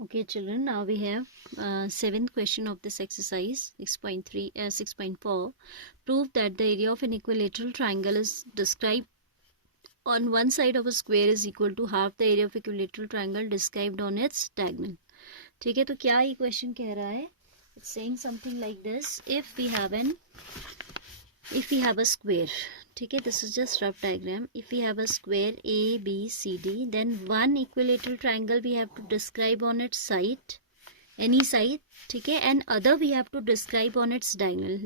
Okay, children, now we have seventh question of this exercise, 6.4. Prove that the area of an equilateral triangle is described on one side of a square is equal to half the area of equilateral triangle described on its diagonal. ठीक है, तो क्या ये question कह रहा है? It's saying something like this. If we have a square, ठीक है, this is just rough diagram. If we have a square A, B, C, D, then one equilateral triangle we have to describe on its side, any side, ठीक है, and other we have to describe on its diagonal.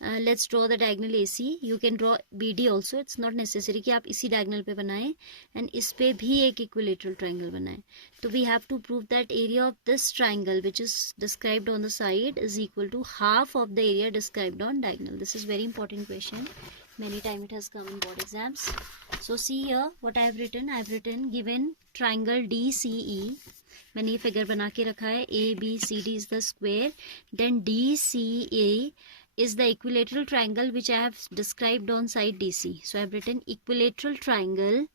Let's draw the diagonal AC. You can draw BD also. It's not necessary कि आप इसी diagonal पे बनाएं and इस पे भी एक equilateral triangle बनाएं. तो we have to prove that area of this triangle which is described on the side is equal to half of the area described on diagonal. This is very important question. Many times it has come in board exams. So see here what I have written. I have written given triangle DCE. मैंने ये figure बना के रखा है. ABCD is the square. Then DCA is the equilateral triangle which I have described on side DC. So I have written equilateral triangle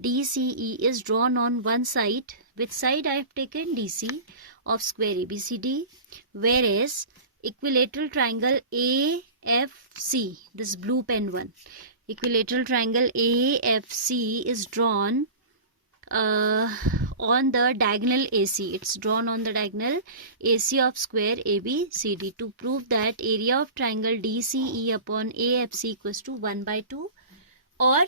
DCE is drawn on one side. Which side I have taken? DC of square ABCD. Whereas equilateral triangle AFC, this blue pen one, equilateral triangle AFC is drawn on the diagonal AC. It's drawn on the diagonal AC of square ABCD. To prove that area of triangle DCE upon AFC equals to 1/2. और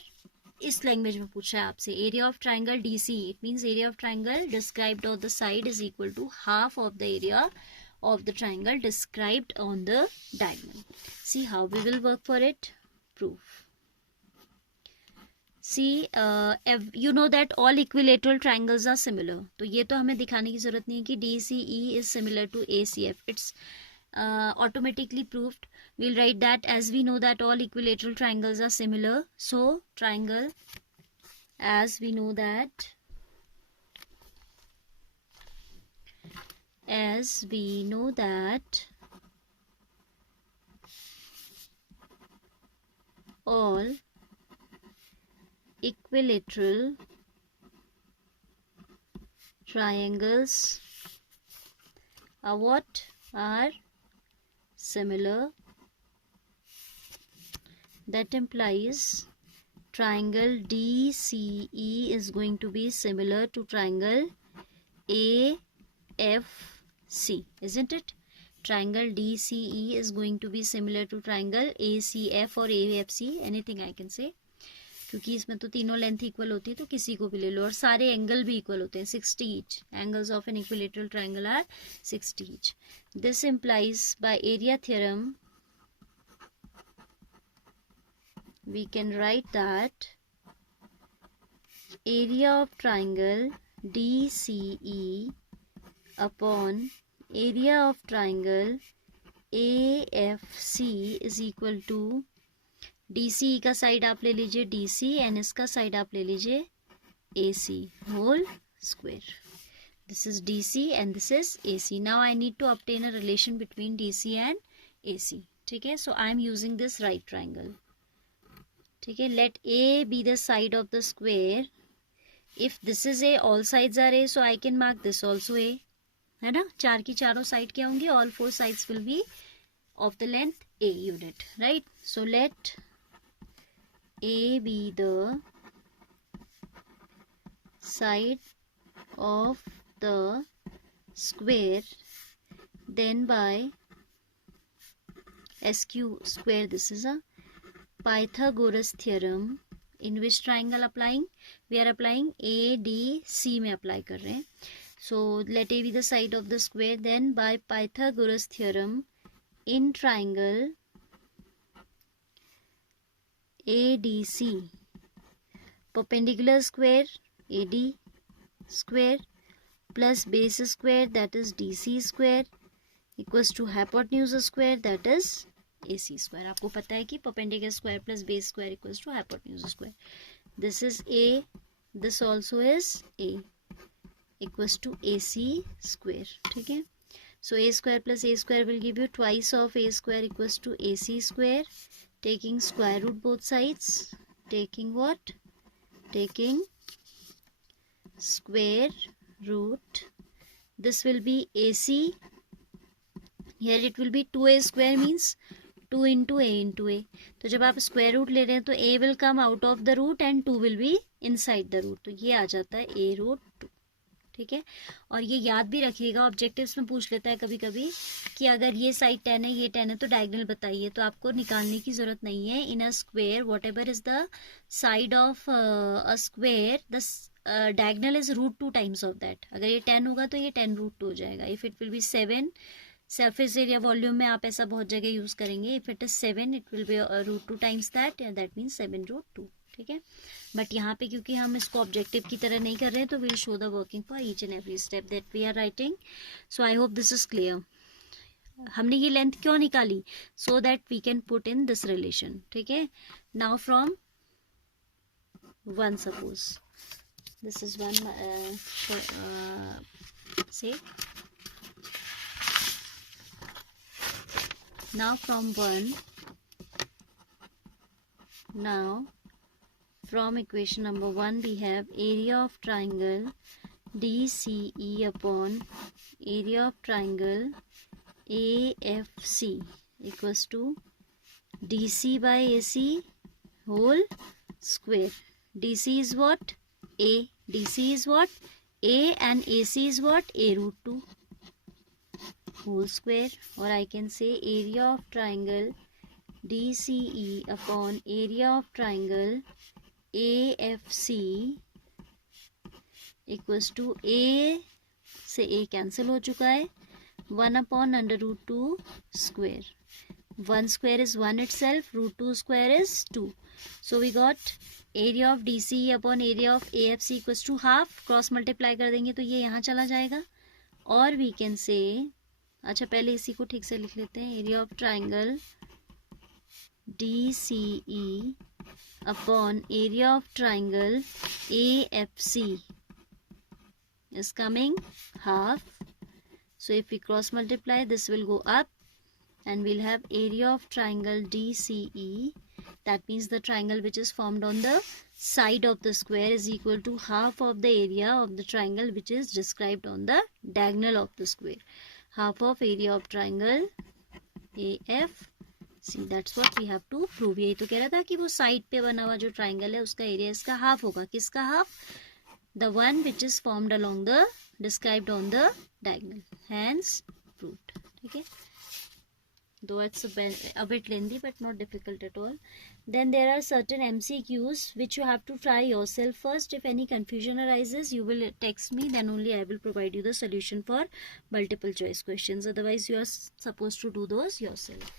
इस language में पूछा है आपसे area of triangle DCE. It means area of triangle described on the side is equal to half of the area of the triangle described on the diagonal. See how we will work for it. Proof. See, you know that all equilateral triangles are similar. तो ये तो हमें दिखाने की जरूरत नहीं है कि DCE is similar to ACF. It's automatically proved. We'll write that as we know that all equilateral triangles are similar. So triangle, as we know that all equilateral triangles are what? Are similar. That implies triangle DCE is going to be similar to triangle AFC, isn't it? Triangle DCE is going to be similar to triangle ACF or AFC, anything I can say. क्योंकि इसमें तो तीनों length equal होती है तो किसी को भी ले लो और सारे एंगल भी इक्वल होते हैं 60 each. Angles of an equilateral triangle are 60 each. This implies by area theorem we can write that area of triangle DCE upon area of triangle AFC is equal to DCE का side आप ले लीजिए DC and इसका side आप ले लीजिए AC whole square. This is DC and this is AC. Now I need to obtain a relation between DC and AC. ठीक है, so I am using this right triangle. ठीक है, let A be the side of the square. If this is A, all sides are A, so I can mark this also A. है ना, चार की चारों side क्या होंगे? All four sides will be of the length A unit, right? So let A be the side of the square, then by SQ square, this is a Pythagoras theorem. In which triangle applying? We are applying ADC में apply कर रहे हैं. So let A be the side of the square, then by Pythagoras theorem in triangle ADC, perpendicular square AD square plus base square, that is DC square, equals to hypotenuse square, that is AC square. आपको पता है कि perpendicular square plus base square equals to hypotenuse square. This is A, this also is A, equals to AC square. ठीक है, so A square plus A square will give you twice of A square equals to AC square. Taking square root both sides, taking what? Taking square root. This will be AC. Here it will be 2a square means 2 into a into a. तो जब आप square root ले रहे हैं तो a will come out of the root and 2 will be inside the root. तो ये आ जाता है a root 2. ठीक है. और ये याद भी रखिएगा, ऑब्जेक्टिव्स में पूछ लेता है कभी कभी कि अगर ये साइड 10 है ये 10 है तो डायगोनल बताइए. तो आपको निकालने की जरूरत नहीं है. In a square whatever is the side of a square the diagonal is root 2 times of that. अगर ये 10 होगा तो ये 10 रूट 2 हो जाएगा. If it will be 7, surface area volume में आप ऐसा बहुत जगह यूज करेंगे. If it is 7 it will be root 2 times that means 7 root 2. ठीक है. बट यहाँ पे क्योंकि हम इसको ऑब्जेक्टिव की तरह नहीं कर रहे हैं तो will show the working for each and every step that we are writing. So I hope this is clear. हमने ये लेंथ क्यों निकाली? So that we can put in this relation. ठीक है. Now from 1 suppose this is 1 say now from 1 now from equation number 1 we have area of triangle DCE upon area of triangle AFC equals to DC by AC whole square. DC is what? A. DC is what? A and AC is what? A root 2 whole square. Or I can say area of triangle DCE upon area of triangle AFC equals to A से A cancel हो चुका है. 1 upon under root 2 square. 1 square is 1 itself. Root 2 square is 2. So we got area of DCE upon area of AFC equals to half. Cross multiply कर देंगे तो ये यहाँ चला जाएगा. और वी कैन से, अच्छा पहले इसी को ठीक से लिख लेते हैं. Area of triangle DCE upon area of triangle AFC is coming half. So if we cross multiply this will go up and we'll have area of triangle DCE. That means the triangle which is formed on the side of the square is equal to half of the area of the triangle which is described on the diagonal of the square. Half of area of triangle AFC. That's what we have to prove. यही तो कह रहा था कि वो side पे बना हुआ जो ट्राइंगल है उसका एरिया इसका हाफ होगा. किसका half? The one which is formed along the described on the diagonal. Hence proved. ठीक है. Though it's a bit lengthy but not difficult at all. Then there are certain MCQs which you have to try yourself first. If any confusion arises you will text me, then only I will provide you the solution for multiple choice questions. Otherwise you are supposed to do those yourself.